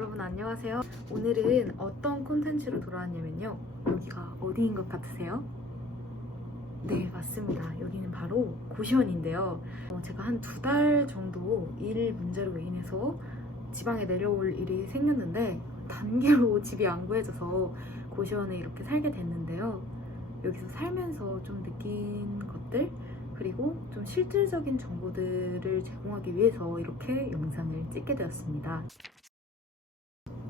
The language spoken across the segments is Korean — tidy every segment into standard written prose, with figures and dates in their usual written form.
여러분 안녕하세요. 오늘은 어떤 콘텐츠로 돌아왔냐면요. 여기가 어디인 것 같으세요? 네, 맞습니다. 여기는 바로 고시원인데요. 제가 한 2달 정도 일 문제로 인해서 지방에 내려올 일이 생겼는데 단계로 집이 안 구해져서 고시원에 이렇게 살게 됐는데요. 여기서 살면서 좀 느낀 것들 그리고 좀 실질적인 정보들을 제공하기 위해서 이렇게 영상을 찍게 되었습니다.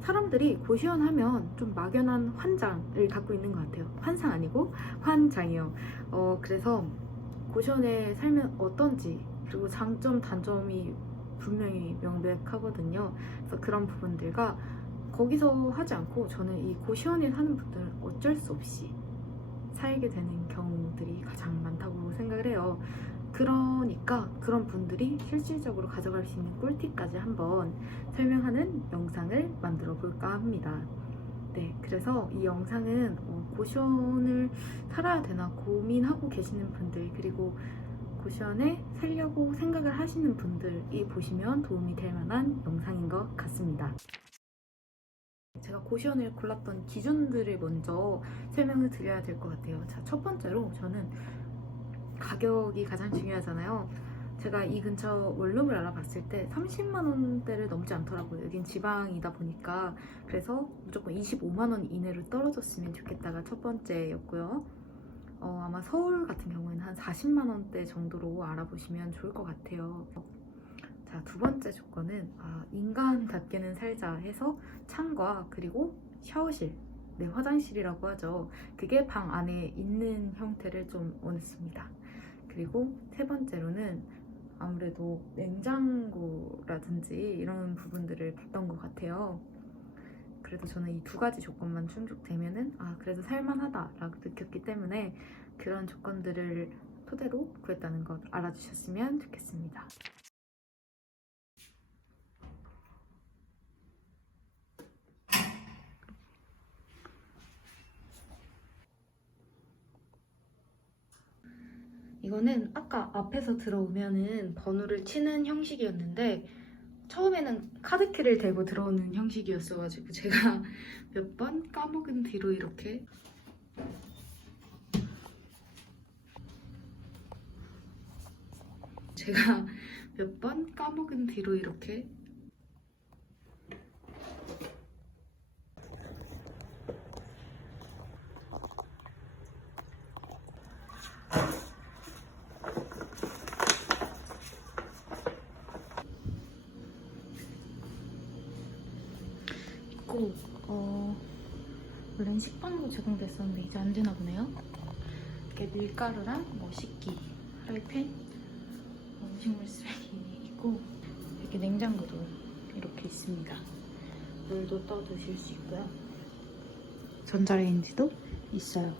사람들이 고시원 하면 좀 막연한 환장을 갖고 있는 것 같아요. 환상 아니고 환장이요. 그래서 고시원에 살면 어떤지 그리고 장점, 단점이 분명히 명백하거든요. 그래서 그런 부분들과 거기서 하지 않고 저는 이 고시원에 사는 분들은 어쩔 수 없이 살게 되는 경우들이 가장 많다고 생각을 해요. 그러니까 그런 분들이 실질적으로 가져갈 수 있는 꿀팁까지 한번 설명하는 영상을 만들어 볼까 합니다. 네, 그래서 이 영상은 고시원을 살아야 되나 고민하고 계시는 분들 그리고 고시원에 살려고 생각을 하시는 분들이 보시면 도움이 될 만한 영상인 것 같습니다. 제가 고시원을 골랐던 기준들을 먼저 설명을 드려야 될 것 같아요. 자, 첫 번째로 저는 가격이 가장 중요하잖아요. 제가 이 근처 원룸을 알아봤을 때 30만 원대를 넘지 않더라고요. 여긴 지방이다 보니까. 그래서 무조건 25만 원 이내로 떨어졌으면 좋겠다가 첫 번째였고요. 아마 서울 같은 경우에는 한 40만 원대 정도로 알아보시면 좋을 것 같아요. 자, 두 번째 조건은 인간답게는 살자 해서 창과 그리고 샤워실, 네, 화장실이라고 하죠. 그게 방 안에 있는 형태를 좀 원했습니다. 그리고 세 번째로는 아무래도 냉장고라든지 이런 부분들을 봤던 것 같아요. 그래도 저는 이 2가지 조건만 충족되면은 그래도 살만하다라고 느꼈기 때문에 그런 조건들을 토대로 구했다는 것 알아주셨으면 좋겠습니다. 이거는 아까 앞에서 들어오면은 번호를 치는 형식이었는데 처음에는 카드키를 대고 들어오는 형식이었어가지고 제가 몇 번 까먹은 뒤로 이렇게 있고 원래는 식빵도 제공됐었는데 이제 안 되나 보네요. 이렇게 밀가루랑 뭐 식기, 프라이팬, 음식물 쓰레기 있고 이렇게 냉장고도 이렇게 있습니다. 물도 떠 드실 수 있고요. 전자레인지도 있어요.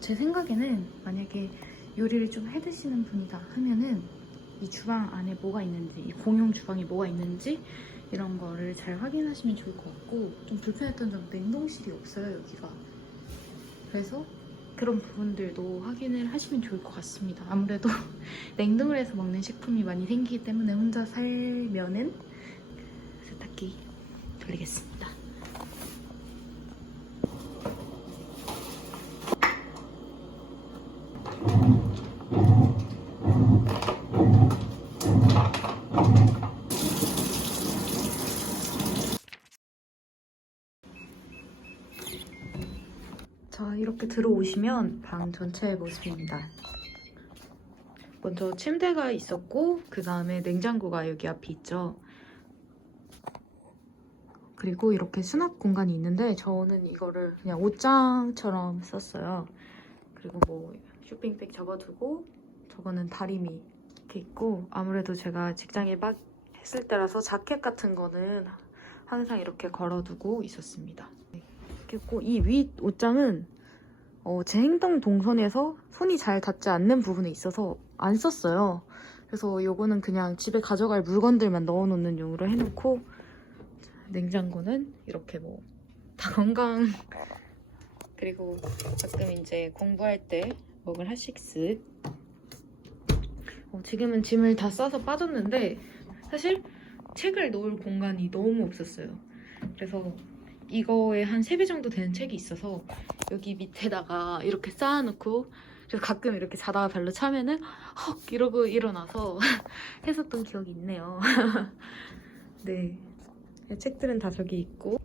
제 생각에는 만약에 요리를 좀 해 드시는 분이다 하면은 이 주방 안에 뭐가 있는지, 이 공용 주방에 뭐가 있는지 이런 거를 잘 확인하시면 좋을 것 같고, 좀 불편했던 점은 냉동실이 없어요, 여기가. 그래서 그런 부분들도 확인을 하시면 좋을 것 같습니다. 아무래도 냉동을 해서 먹는 식품이 많이 생기기 때문에 혼자 살면은 세탁기 돌리겠습니다. 자, 이렇게 들어오시면 방 전체의 모습입니다. 먼저 침대가 있었고 그 다음에 냉장고가 여기 앞에 있죠. 그리고 이렇게 수납 공간이 있는데 저는 이거를 그냥 옷장처럼 썼어요. 그리고 뭐 쇼핑백 접어두고 저거는 다리미 이렇게 있고, 아무래도 제가 직장에 막 했을 때라서 자켓 같은 거는 항상 이렇게 걸어두고 있었습니다. 그리고 이 윗 옷장은 제 행동 동선에서 손이 잘 닿지 않는 부분에 있어서 안 썼어요. 그래서 요거는 그냥 집에 가져갈 물건들만 넣어놓는 용으로 해놓고, 냉장고는 이렇게 뭐 다 건강 그리고 가끔 이제 공부할 때 먹을 핫식스. 지금은 짐을 다 싸서 빠졌는데 사실 책을 놓을 공간이 너무 없었어요. 그래서 이거에 한 3배 정도 되는 책이 있어서 여기 밑에다가 이렇게 쌓아놓고, 그래서 가끔 이렇게 자다가 발로 차면은 헉 이러고 일어나서 했었던 기억이 있네요. 네, 책들은 다 저기 있고.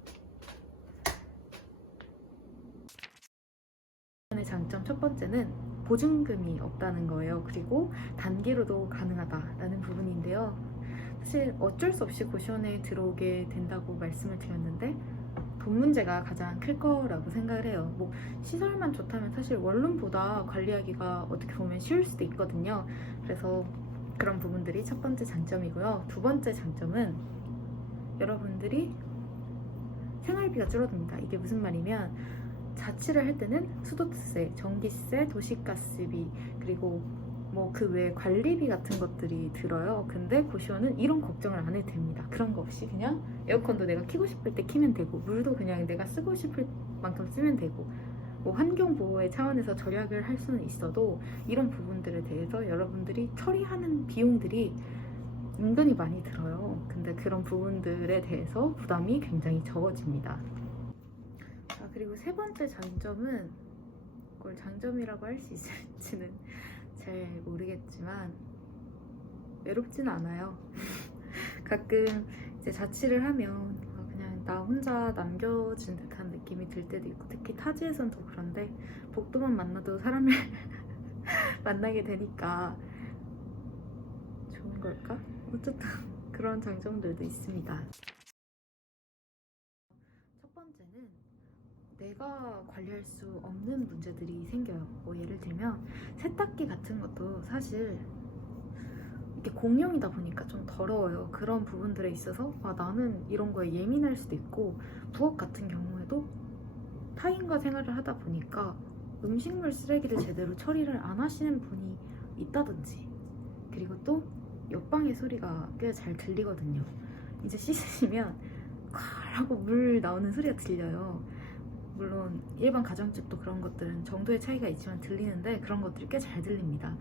장점 첫 번째는 보증금이 없다는 거예요. 그리고 단기로도 가능하다라는 부분인데요. 사실 어쩔 수 없이 고시원에 들어오게 된다고 말씀을 드렸는데 돈 문제가 가장 클 거라고 생각을 해요. 뭐 시설만 좋다면 사실 원룸보다 관리하기가 어떻게 보면 쉬울 수도 있거든요. 그래서 그런 부분들이 첫 번째 장점이고요. 두 번째 장점은 여러분들이 생활비가 줄어듭니다. 이게 무슨 말이면 자취를 할 때는 수도세, 전기세, 도시가스비, 그리고 뭐 그 외에 관리비 같은 것들이 들어요. 근데 고시원은 이런 걱정을 안 해도 됩니다. 그런 거 없이 그냥 에어컨도 내가 켜고 싶을 때 켜면 되고, 물도 그냥 내가 쓰고 싶을 만큼 쓰면 되고, 뭐 환경 보호의 차원에서 절약을 할 수는 있어도 이런 부분들에 대해서 여러분들이 처리하는 비용들이 은근히 많이 들어요. 근데 그런 부분들에 대해서 부담이 굉장히 적어집니다. 자, 그리고 세 번째 장점은, 그걸 장점이라고 할 수 있을지는 잘 모르겠지만 외롭진 않아요. 가끔 이제 자취를 하면 그냥 나 혼자 남겨진 듯한 느낌이 들 때도 있고, 특히 타지에선 더 그런데 복도만 만나도 사람을 만나게 되니까 좋은 걸까? 어쨌든 그런 장점들도 있습니다. 첫 번째는 내가 관리할 수 없는 문제들이 생겨요. 뭐 예를 들면 세탁기 같은 것도 사실 이게 공용이다 보니까 좀 더러워요. 그런 부분들에 있어서 나는 이런 거에 예민할 수도 있고, 부엌 같은 경우에도 타인과 생활을 하다 보니까 음식물 쓰레기를 제대로 처리를 안 하시는 분이 있다든지, 그리고 또 옆방의 소리가 꽤 잘 들리거든요. 이제 씻으시면 콸 하고 물 나오는 소리가 들려요. 물론 일반 가정집도 그런 것들은 정도의 차이가 있지만 들리는데 그런 것들이 꽤 잘 들립니다.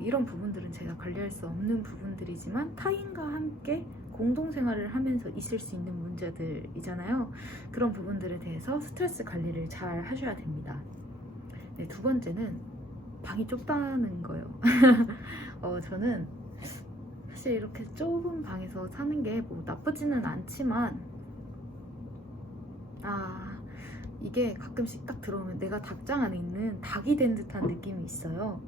이런 부분들은 제가 관리할 수 없는 부분들이지만 타인과 함께 공동생활을 하면서 있을 수 있는 문제들이잖아요. 그런 부분들에 대해서 스트레스 관리를 잘 하셔야 됩니다. 네, 두 번째는 방이 좁다는 거예요. 저는 사실 이렇게 좁은 방에서 사는 게 뭐 나쁘지는 않지만 이게 가끔씩 딱 들어오면 내가 닭장 안에 있는 닭이 된 듯한 느낌이 있어요.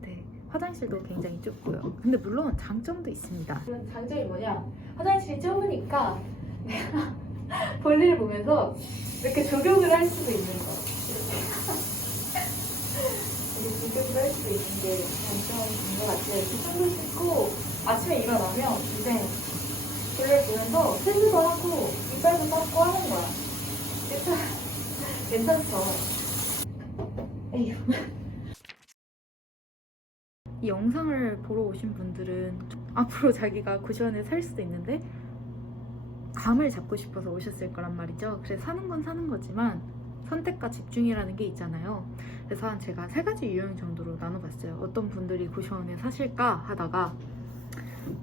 네, 화장실도 굉장히 좁고요. 근데 물론 장점도 있습니다. 장점이 뭐냐? 화장실이 좁으니까 내가 볼일을 보면서 이렇게 조경을 할 수도 있는 거. 이렇게 조경을 할 수도 있는 게 장점인 것 같아요. 이렇게 손도 씻고 아침에 일어나면 이제 볼일 보면서 세수도 하고 이빨도 닦고 하는 거야. 괜찮죠? 에휴. 이 영상을 보러 오신 분들은 앞으로 자기가 고시원에 살 수도 있는데 감을 잡고 싶어서 오셨을 거란 말이죠. 그래서 사는 건 사는 거지만 선택과 집중이라는 게 있잖아요. 그래서 제가 3가지 유형 정도로 나눠봤어요. 어떤 분들이 고시원에 사실까 하다가,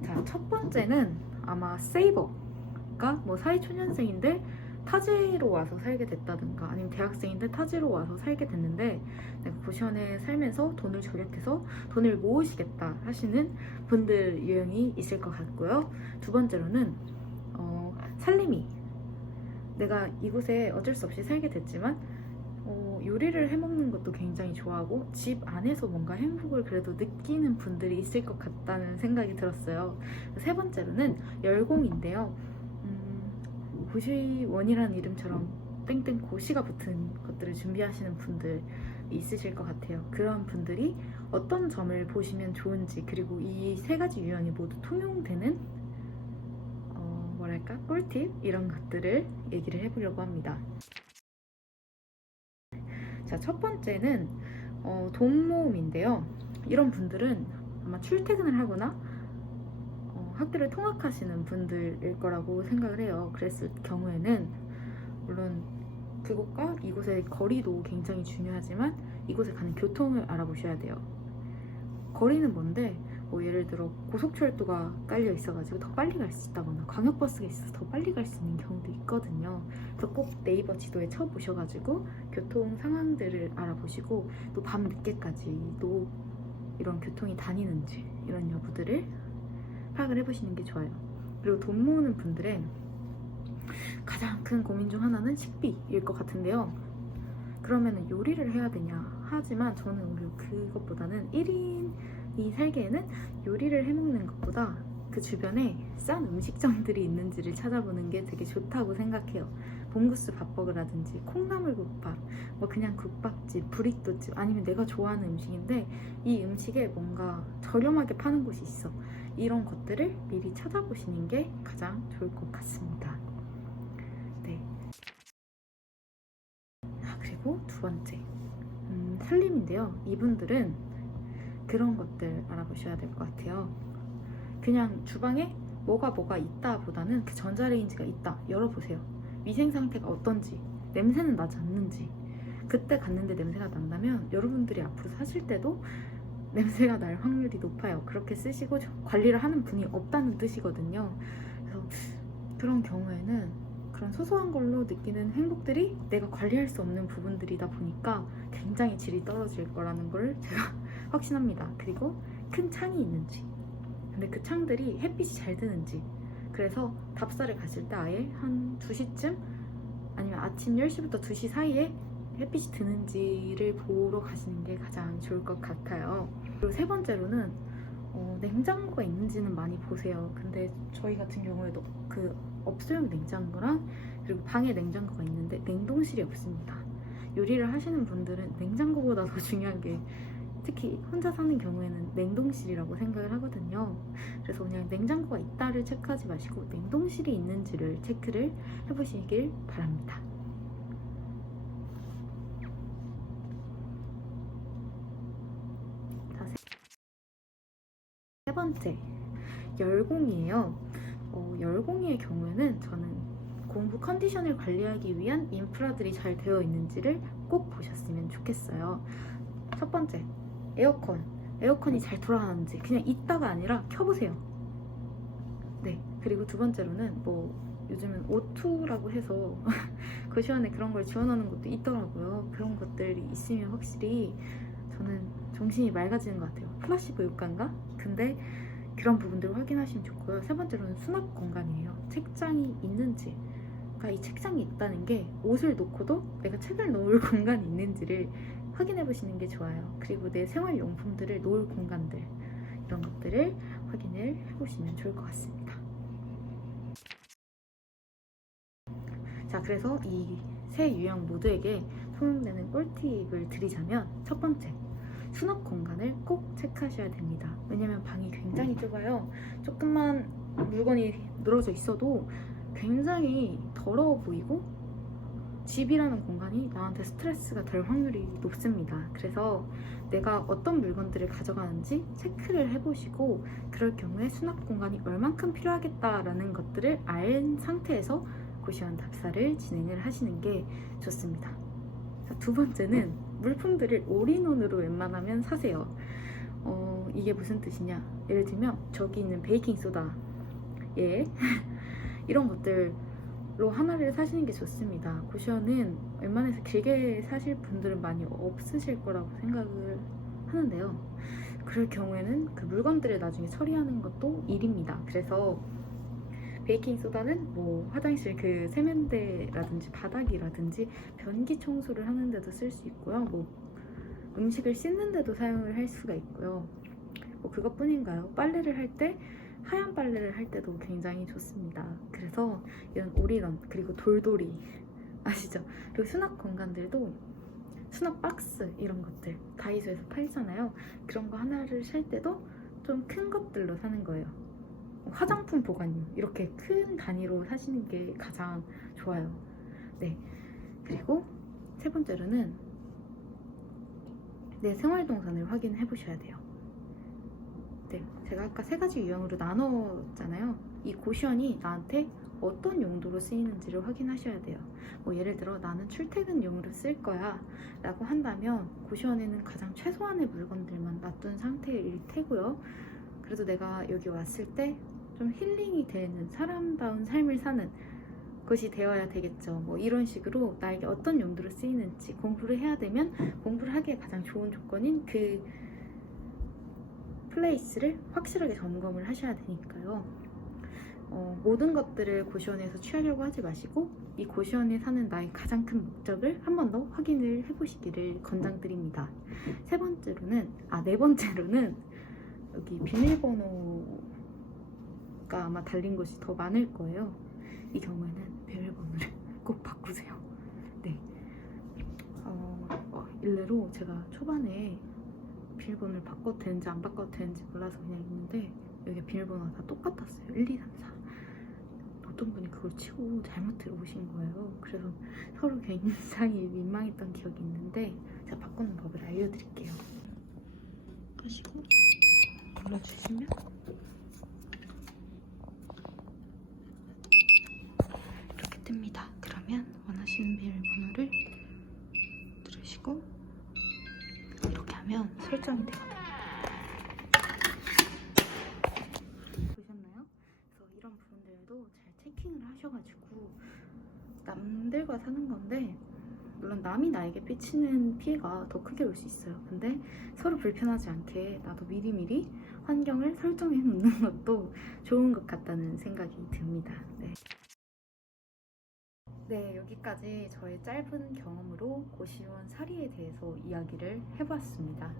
자, 첫 번째는 아마 세이버가 뭐 사회초년생인데 타지로 와서 살게 됐다든가, 아니면 대학생인데 타지로 와서 살게 됐는데 내가 고시원에 살면서 돈을 절약해서 돈을 모으시겠다 하시는 분들 유형이 있을 것 같고요. 두 번째로는 살림이, 내가 이곳에 어쩔 수 없이 살게 됐지만 요리를 해먹는 것도 굉장히 좋아하고 집 안에서 뭔가 행복을 그래도 느끼는 분들이 있을 것 같다는 생각이 들었어요. 세 번째로는 열공인데요. 고시원이라는 이름처럼 땡땡 고시가 붙은 것들을 준비하시는 분들이 있으실 것 같아요. 그런 분들이 어떤 점을 보시면 좋은지, 그리고 이 3가지 유형이 모두 통용되는 뭐랄까 꿀팁 이런 것들을 얘기를 해보려고 합니다. 자, 첫 번째는 돈 모음인데요. 이런 분들은 아마 출퇴근을 하거나 학교를 통학하시는 분들일 거라고 생각을 해요. 그랬을 경우에는 물론 그곳과 이곳의 거리도 굉장히 중요하지만 이곳에 가는 교통을 알아보셔야 돼요. 거리는 뭔데 뭐 예를 들어 고속철도가 깔려 있어가지고 더 빨리 갈 수 있다거나 광역버스가 있어서 더 빨리 갈 수 있는 경우도 있거든요. 그래서 꼭 네이버 지도에 쳐보셔가지고 교통 상황들을 알아보시고 또 밤 늦게까지도 이런 교통이 다니는지 이런 여부들을 파악을 해보시는 게 좋아요. 그리고 돈 모으는 분들의 가장 큰 고민 중 하나는 식비일 것 같은데요. 그러면 요리를 해야 되냐 하지만 저는 오히려 그것보다는 1인이 살기에는 요리를 해먹는 것보다 그 주변에 싼 음식점들이 있는지를 찾아보는 게 되게 좋다고 생각해요. 봉구스 밥버거라든지 콩나물국밥, 뭐 그냥 국밥집, 브리또집, 아니면 내가 좋아하는 음식인데 이 음식에 뭔가 저렴하게 파는 곳이 있어. 이런 것들을 미리 찾아보시는 게 가장 좋을 것 같습니다. 네. 그리고 두 번째, 살림인데요. 이분들은 그런 것들 알아보셔야 될 것 같아요. 그냥 주방에 뭐가 있다 보다는 그 전자레인지가 있다 열어보세요. 위생 상태가 어떤지, 냄새는 나지 않는지. 그때 갔는데 냄새가 난다면 여러분들이 앞으로 사실 때도 냄새가 날 확률이 높아요. 그렇게 쓰시고 관리를 하는 분이 없다는 뜻이거든요. 그래서 그런 경우에는 그런 소소한 걸로 느끼는 행복들이 내가 관리할 수 없는 부분들이다 보니까 굉장히 질이 떨어질 거라는 걸 제가 확신합니다. 그리고 큰 창이 있는지, 근데 그 창들이 햇빛이 잘 드는지. 그래서 답사를 갔을 때 아예 한 2시쯤 아니면 아침 10시부터 2시 사이에 햇빛이 드는지를 보러 가시는 게 가장 좋을 것 같아요. 그리고 세 번째로는 냉장고가 있는지는 많이 보세요. 근데 저희 같은 경우에도 그 업소용 냉장고랑 그리고 방에 냉장고가 있는데 냉동실이 없습니다. 요리를 하시는 분들은 냉장고보다 더 중요한 게 특히 혼자 사는 경우에는 냉동실이라고 생각을 하거든요. 그래서 그냥 냉장고가 있다를 체크하지 마시고 냉동실이 있는지를 체크를 해보시길 바랍니다. 자, 세 번째, 열공이에요. 열공이의 경우에는 저는 공부 컨디션을 관리하기 위한 인프라들이 잘 되어 있는지를 꼭 보셨으면 좋겠어요. 첫 번째, 에어컨이 잘 돌아가는지 그냥 있다가 아니라 켜보세요. 네. 그리고 두 번째로는 뭐 요즘은 O2라고 해서 고시원에 그런 걸 지원하는 것도 있더라고요. 그런 것들이 있으면 확실히 저는 정신이 맑아지는 것 같아요. 플라시보 효과인가? 근데 그런 부분들을 확인하시면 좋고요. 세 번째로는 수납 공간이에요. 책장이 있는지. 그러니까 이 책장이 있다는 게 옷을 놓고도 내가 책을 놓을 공간이 있는지를 확인해 보시는 게 좋아요. 그리고 내 생활용품들을 놓을 공간들, 이런 것들을 확인을 해보시면 좋을 것 같습니다. 자, 그래서 이 세 유형 모두에게 소용되는 꿀팁을 드리자면, 첫 번째, 수납 공간을 꼭 체크하셔야 됩니다. 왜냐면 방이 굉장히 좁아요. 조금만 물건이 늘어져 있어도 굉장히 더러워 보이고 집이라는 공간이 나한테 스트레스가 될 확률이 높습니다. 그래서 내가 어떤 물건들을 가져가는지 체크를 해보시고 그럴 경우에 수납 공간이 얼만큼 필요하겠다라는 것들을 알 상태에서 고시원 답사를 진행을 하시는 게 좋습니다. 자, 두 번째는 물품들을 올인원으로 웬만하면 사세요. 이게 무슨 뜻이냐? 예를 들면 저기 있는 베이킹소다, 이런 것들로 하나를 사시는 게 좋습니다. 고시원은 웬만해서 길게 사실 분들은 많이 없으실 거라고 생각을 하는데요. 그럴 경우에는 그 물건들을 나중에 처리하는 것도 일입니다. 그래서 베이킹소다는 뭐 화장실 그 세면대라든지 바닥이라든지 변기 청소를 하는데도 쓸 수 있고요. 뭐 음식을 씻는데도 사용을 할 수가 있고요. 뭐 그것뿐인가요? 빨래를 할 때, 하얀 빨래를 할 때도 굉장히 좋습니다. 그래서 이런 오리런, 그리고 돌돌이 아시죠? 그리고 수납 공간들도 수납 박스 이런 것들 다이소에서 팔잖아요. 그런 거 하나를 살 때도 좀 큰 것들로 사는 거예요. 화장품 보관용 이렇게 큰 단위로 사시는 게 가장 좋아요. 네. 그리고 세 번째로는 내 생활동선을 확인해 보셔야 돼요. 네, 제가 아까 세 가지 유형으로 나눴잖아요. 이 고시원이 나한테 어떤 용도로 쓰이는지를 확인하셔야 돼요. 뭐 예를 들어 나는 출퇴근용으로 쓸 거야 라고 한다면 고시원에는 가장 최소한의 물건들만 놔둔 상태일 테고요. 그래도 내가 여기 왔을 때 좀 힐링이 되는 사람다운 삶을 사는 것이 되어야 되겠죠. 뭐 이런 식으로 나에게 어떤 용도로 쓰이는지 공부를 해야 되면 공부를 하기에 가장 좋은 조건인 그 플레이스를 확실하게 점검을 하셔야 되니까요. 모든 것들을 고시원에서 취하려고 하지 마시고 이 고시원에 사는 나의 가장 큰 목적을 한 번 더 확인을 해보시기를 권장드립니다. 네 번째로는 여기 비밀번호가 아마 달린 곳이 더 많을 거예요. 이 경우에는 비밀번호를 꼭 바꾸세요. 네. 일례로 제가 초반에 비밀번호를 바꿔도 되는지 안 바꿔도 되는지 몰라서 그냥 있는데 여기 비밀번호가 다 똑같았어요. 1, 2, 3, 4. 어떤 분이 그걸 치고 잘못 들어오신 거예요. 그래서 서로 굉장히 민망했던 기억이 있는데 제가 바꾸는 법을 알려드릴게요. 하시고 눌러주시면 이렇게 뜹니다. 그러면 원하시는 비밀번호를 누르시고 이렇게 하면 설정이 돼요. 보셨나요? 그래서 이런 부분들도 잘 체킹을 하셔가지고 남들과 사는 건데 물론 남이 나에게 끼치는 피해가 더 크게 올 수 있어요. 근데 서로 불편하지 않게 나도 미리미리 환경을 설정해 놓는 것도 좋은 것 같다는 생각이 듭니다. 네, 여기까지 저의 짧은 경험으로 고시원 살이에 대해서 이야기를 해보았습니다.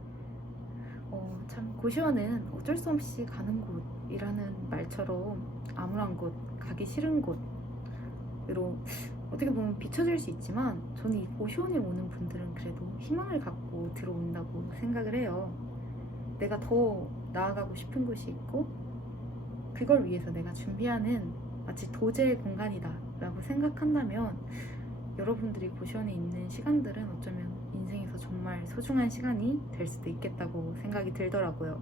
참 고시원은 어쩔 수 없이 가는 곳이라는 말처럼 아무런 곳, 가기 싫은 곳으로 어떻게 보면 비춰질 수 있지만 저는 이 고시원에 오는 분들은 그래도 희망을 갖고 들어온다고 생각을 해요. 내가 더 나아가고 싶은 곳이 있고 그걸 위해서 내가 준비하는 마치 도제의 공간이다 라고 생각한다면 여러분들이 고시원에 있는 시간들은 어쩌면 인생에서 정말 소중한 시간이 될 수도 있겠다고 생각이 들더라고요.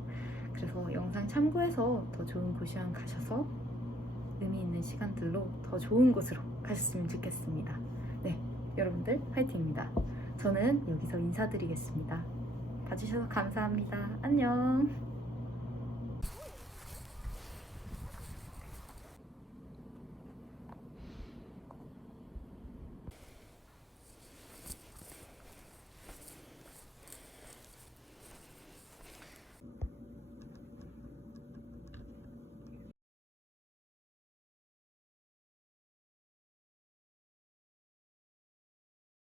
그래서 영상 참고해서 더 좋은 고시원 가셔서 의미 있는 시간들로 더 좋은 곳으로 가셨으면 좋겠습니다. 네, 여러분들 화이팅입니다. 저는 여기서 인사드리겠습니다. 봐주셔서 감사합니다. 안녕.